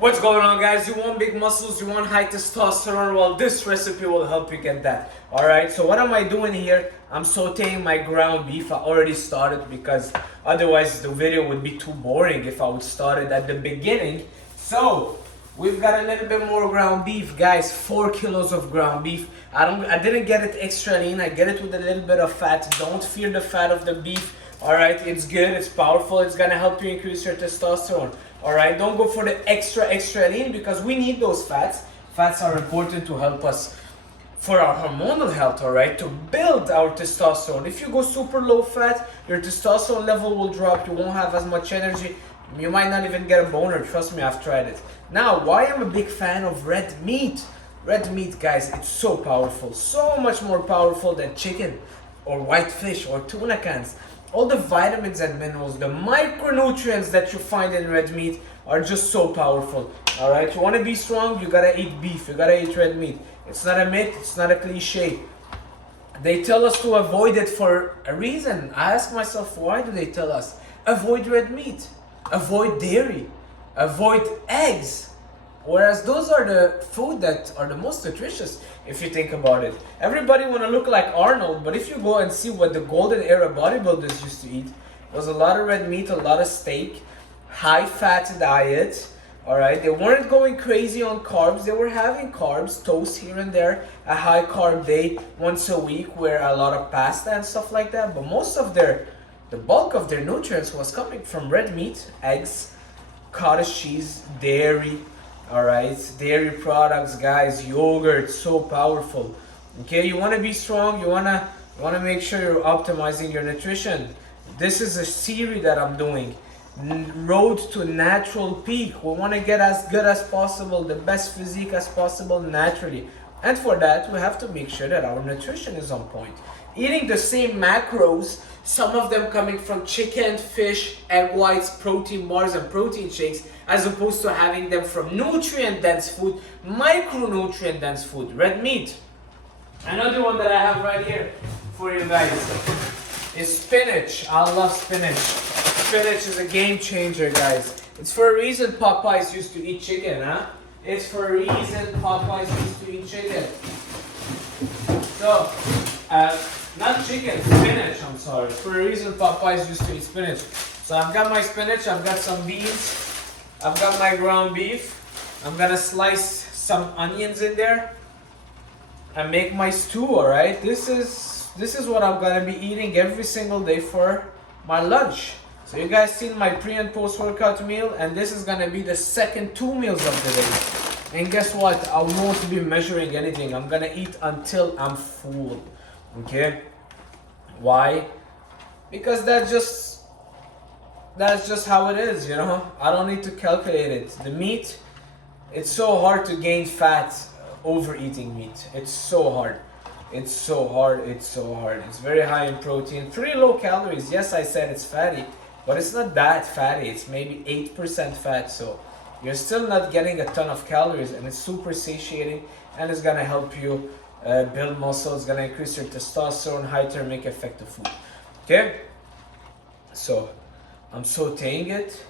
What's going on, guys? You want big muscles, you want high testosterone? Well, this recipe will help you get that. Alright, so what am I doing here? I'm sauteing my ground beef. I already started because otherwise the video would be too boring if I would start it at the beginning. So we've got a little bit more ground beef, guys. 4 kilos of ground beef. I didn't get it extra lean. I get it with a little bit of fat. Don't fear the fat of the beef. Alright, it's good, it's powerful, it's gonna help you increase your testosterone. Alright, don't go for the extra lean because we need those fats. Fats are important to help us for our hormonal health, alright, to build our testosterone. If you go super low fat, your testosterone level will drop, you won't have as much energy, you might not even get a boner, trust me, I've tried it. Now, why I'm a big fan of red meat? Red meat, guys, it's so powerful, so much more powerful than chicken or white fish or tuna cans. All the vitamins and minerals, the micronutrients that you find in red meat are just so powerful. Alright, you want to be strong, you gotta eat beef, you gotta eat red meat. It's not a myth, it's not a cliche. They tell us to avoid it for a reason. I ask myself, why do they tell us? Avoid red meat, avoid dairy, avoid eggs. Whereas those are the food that are the most nutritious, if you think about it. Everybody want to look like Arnold, but if you go and see what the golden era bodybuilders used to eat, it was a lot of red meat, a lot of steak, high fat diet. Alright, they weren't going crazy on carbs, they were having carbs, toast here and there, a high carb day once a week, where a lot of pasta and stuff like that. But most of the bulk of their nutrients was coming from red meat, eggs, cottage cheese, dairy. Alright, dairy products, guys, yogurt, so powerful. Okay, you want to be strong, you want to make sure you're optimizing your nutrition. This is a series that I'm doing, road to natural peak. We want to get as good as possible, the best physique as possible naturally, and for that we have to make sure that our nutrition is on point. Eating the same macros, some of them coming from chicken, fish, egg whites, protein bars and protein shakes, as opposed to having them from nutrient-dense food, micronutrient-dense food, red meat. Another one that I have right here for you guys is spinach. I love spinach. Spinach is a game changer, guys. It's for a reason Popeyes used to eat chicken, huh? It's for a reason Popeyes used to eat chicken. So, not chicken, spinach, I'm sorry. For a reason Popeyes used to eat spinach. So I've got my spinach, I've got some beans, I've got my ground beef. I'm gonna slice some onions in there and make my stew, alright? This is what I'm gonna be eating every single day for my lunch. So you guys seen my pre and post workout meal, and this is gonna be the second 2 meals of the day. And guess what? I won't be measuring anything. I'm gonna eat until I'm full. Okay? Why? Because that's just how it is, you know? I don't need to calculate it. The meat, it's so hard to gain fat overeating meat. It's so hard. It's so hard. It's very high in protein. Pretty low calories. Yes, I said it's fatty, but it's not that fatty. It's maybe 8% fat, so you're still not getting a ton of calories, and it's super satiating, and it's gonna help you build muscle. It's gonna increase your testosterone, high thermic effect of food. Okay? So I'm sauteing it.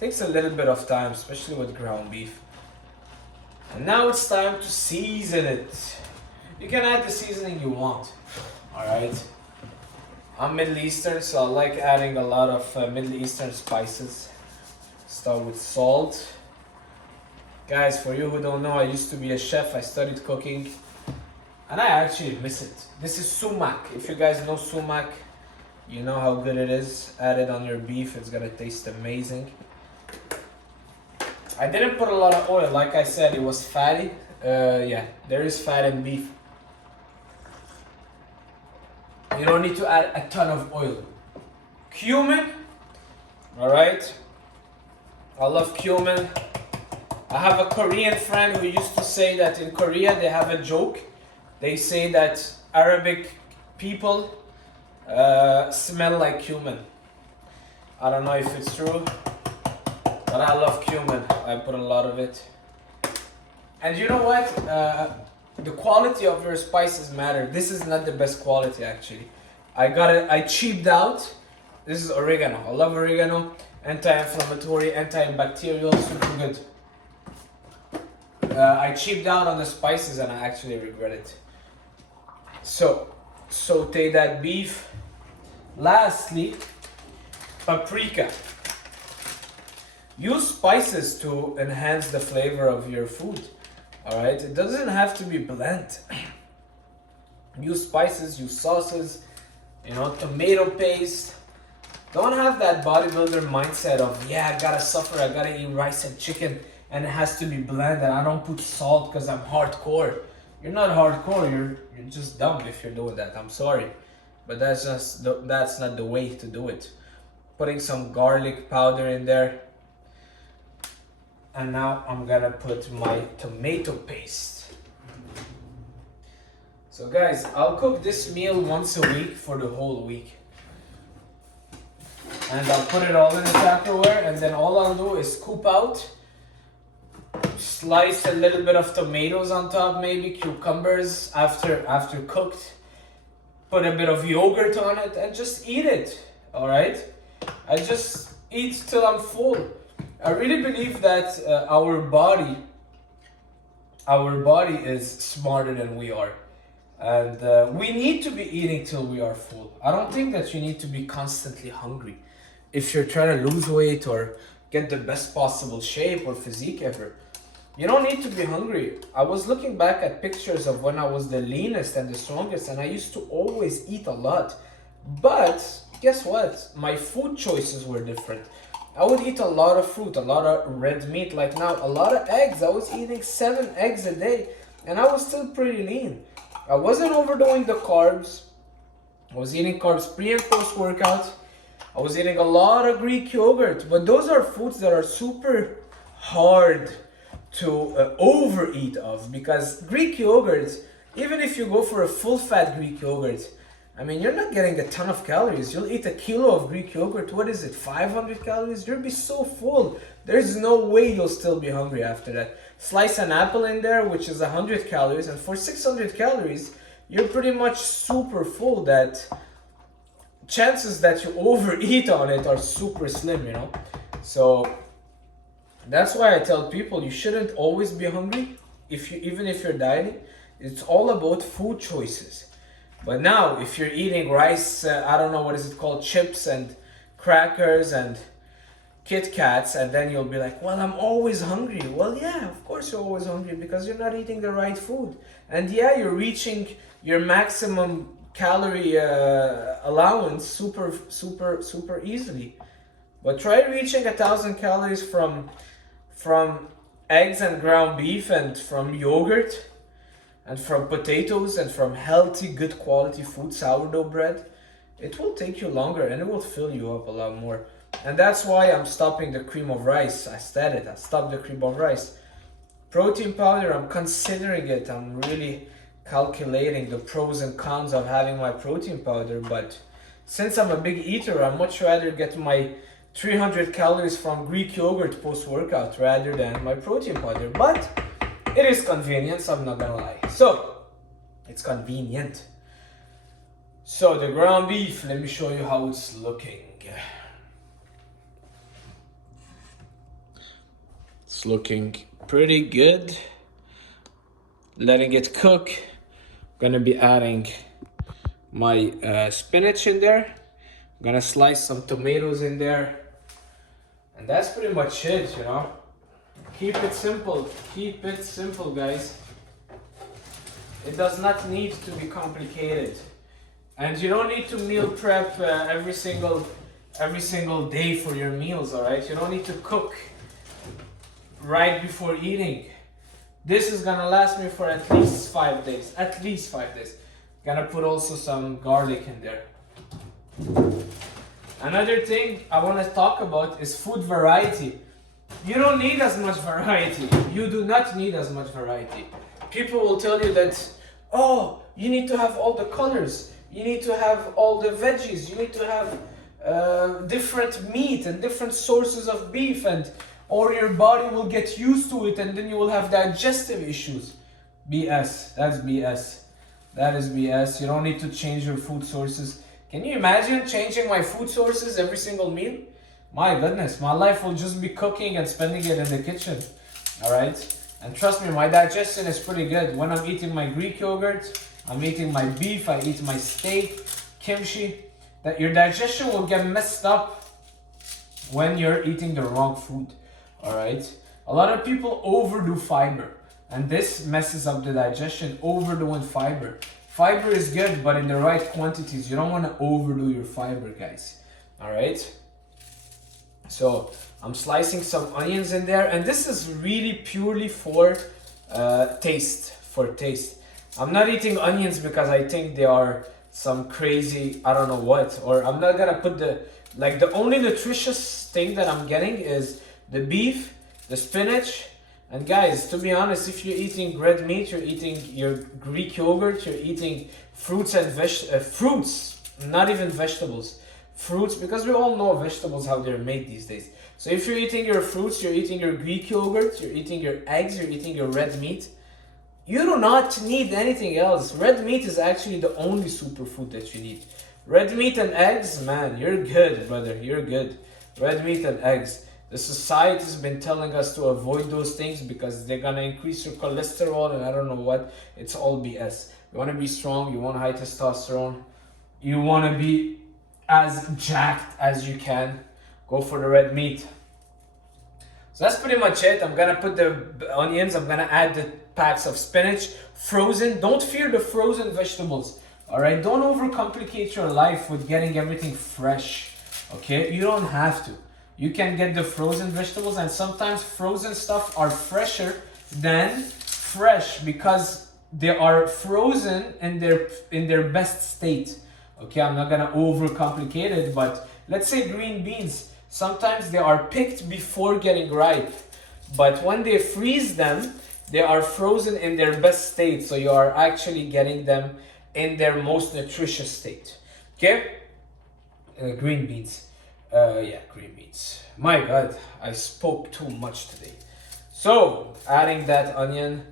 Takes a little bit of time, especially with ground beef. And now it's time to season it. You can add the seasoning you want. Alright. I'm Middle Eastern, so I like adding a lot of Middle Eastern spices. Start with salt. Guys, for you who don't know, I used to be a chef. I studied cooking, and I actually miss it. This is sumac. If you guys know sumac, you know how good it is. Add it on your beef, it's gonna taste amazing. I didn't put a lot of oil, like I said, it was fatty. Yeah, there is fat in beef. You don't need to add a ton of oil. Cumin, alright. I love cumin. I have a Korean friend who used to say that in Korea they have a joke. They say that Arabic people smell like cumin. I don't know if it's true, but I love cumin. I put a lot of it. And you know what? The quality of your spices matter. This is not the best quality, actually. I cheaped out. This is oregano. I love oregano. Anti-inflammatory, antibacterial, super good. I cheaped out on the spices and I actually regret it. So, saute that beef. Lastly, paprika. Use spices to enhance the flavor of your food. Alright, it doesn't have to be bland. Use spices, use sauces, tomato paste. Don't have that bodybuilder mindset of, yeah, I gotta suffer, I gotta eat rice and chicken, and it has to be bland, and I don't put salt because I'm hardcore. You're not hardcore, you're just dumb if you're doing that. I'm sorry. But that's not the way to do it. Putting some garlic powder in there. And now I'm gonna put my tomato paste. So guys, I'll cook this meal once a week for the whole week. And I'll put it all in the Tupperware, and then all I'll do is scoop out, slice a little bit of tomatoes on top, maybe cucumbers after cooked, put a bit of yogurt on it, and just eat it. Alright? I just eat till I'm full. I really believe that our body is smarter than we are. And we need to be eating till we are full. I don't think that you need to be constantly hungry if you're trying to lose weight or get the best possible shape or physique ever. You don't need to be hungry. I was looking back at pictures of when I was the leanest and the strongest, and I used to always eat a lot. But guess what? My food choices were different. I would eat a lot of fruit, a lot of red meat, like now, a lot of eggs. I was eating 7 eggs a day, and I was still pretty lean. I wasn't overdoing the carbs. I was eating carbs pre and post workout. I was eating a lot of Greek yogurt, but those are foods that are super hard to overeat of, because Greek yogurt, even if you go for a full fat Greek yogurt, I mean, you're not getting a ton of calories. You'll eat a kilo of Greek yogurt. What is it, 500 calories? You'll be so full. There's no way you'll still be hungry after that. Slice an apple in there, which is 100 calories. And for 600 calories, you're pretty much super full. That chances that you overeat on it are super slim, So that's why I tell people you shouldn't always be hungry. Even if you're dieting, it's all about food choices. But now, if you're eating rice, I don't know, what is it called, chips and crackers and Kit Kats, and then you'll be like, well, I'm always hungry. Well, yeah, of course you're always hungry, because you're not eating the right food. And yeah, you're reaching your maximum calorie allowance super easily. But try reaching 1,000 calories from eggs and ground beef and from yogurt, and from potatoes, and from healthy, good quality food, sourdough bread. It will take you longer, and it will fill you up a lot more. And that's why I'm stopping the cream of rice. I stopped the cream of rice. Protein powder, I'm considering it. I'm really calculating the pros and cons of having my protein powder. But since I'm a big eater, I'd much rather get my 300 calories from Greek yogurt post-workout rather than my protein powder. But it is convenient, I'm not gonna lie. So, it's convenient. So, the ground beef, let me show you how it's looking. It's looking pretty good. Letting it cook. Gonna be adding my spinach in there. Gonna slice some tomatoes in there. And that's pretty much it, Keep it simple. Keep it simple, guys. It does not need to be complicated. And you don't need to meal prep every single day for your meals, alright? You don't need to cook right before eating. This is gonna last me for at least 5 days. At least 5 days. Gonna put also some garlic in there. Another thing I want to talk about is food variety. You don't need as much variety. You do not need as much variety. People will tell you that, oh, you need to have all the colors. You need to have all the veggies. You need to have different meat and different sources of beef, or your body will get used to it and then you will have digestive issues. BS. That's BS. That is BS. You don't need to change your food sources. Can you imagine changing my food sources every single meal? My goodness, my life will just be cooking and spending it in the kitchen. Alright? And trust me, my digestion is pretty good. When I'm eating my Greek yogurt, I'm eating my beef, I eat my steak, kimchi, that your digestion will get messed up when you're eating the wrong food. Alright? A lot of people overdo fiber, and this messes up the digestion, overdoing fiber. Fiber is good, but in the right quantities. You don't want to overdo your fiber, guys. Alright? So, I'm slicing some onions in there, and this is really purely for taste. For taste. I'm not eating onions because I think they are some crazy, I don't know what, or I'm not gonna put the only nutritious thing that I'm getting is the beef, the spinach, and guys, to be honest, if you're eating red meat, you're eating your Greek yogurt, you're eating fruits and fruits, not even vegetables. Fruits, because we all know vegetables, how they're made these days. So if you're eating your fruits, you're eating your Greek yogurt, you're eating your eggs, you're eating your red meat, you do not need anything else. Red meat is actually the only superfood that you need. Red meat and eggs, man, you're good, brother, you're good. Red meat and eggs. The society has been telling us to avoid those things because they're gonna increase your cholesterol and I don't know what. It's all BS. You wanna be strong, you want high testosterone, you wanna be as jacked as you can, go for the red meat. So that's pretty much it. I'm gonna put the onions, I'm gonna add the packs of spinach, frozen. Don't fear the frozen vegetables, all right? Don't overcomplicate your life with getting everything fresh, okay? You don't have to. You can get the frozen vegetables, and sometimes frozen stuff are fresher than fresh because they are frozen in their best state. Okay, I'm not gonna overcomplicate it, but let's say green beans. Sometimes they are picked before getting ripe, but when they freeze them, they are frozen in their best state, so you are actually getting them in their most nutritious state. Okay? Green beans. Yeah, green beans. My God, I spoke too much today. So, adding that onion,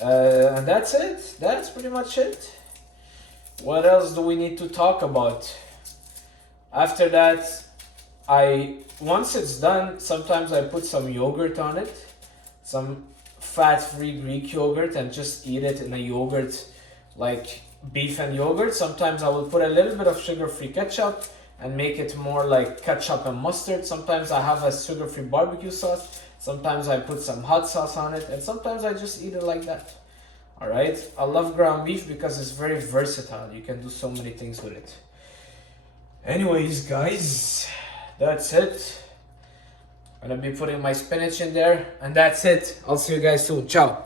and that's it. That's pretty much it. What else do we need to talk about? After that, once it's done, sometimes I put some yogurt on it, some fat-free Greek yogurt, and just eat it in a yogurt like beef and yogurt. Sometimes I will put a little bit of sugar-free ketchup and make it more like ketchup and mustard. Sometimes I have a sugar-free barbecue sauce. Sometimes I put some hot sauce on it, and sometimes I just eat it like that. All right, I love ground beef because it's very versatile. You can do so many things with it. Anyways, guys, that's it. I'm gonna be putting my spinach in there, and that's it. I'll see you guys soon. Ciao.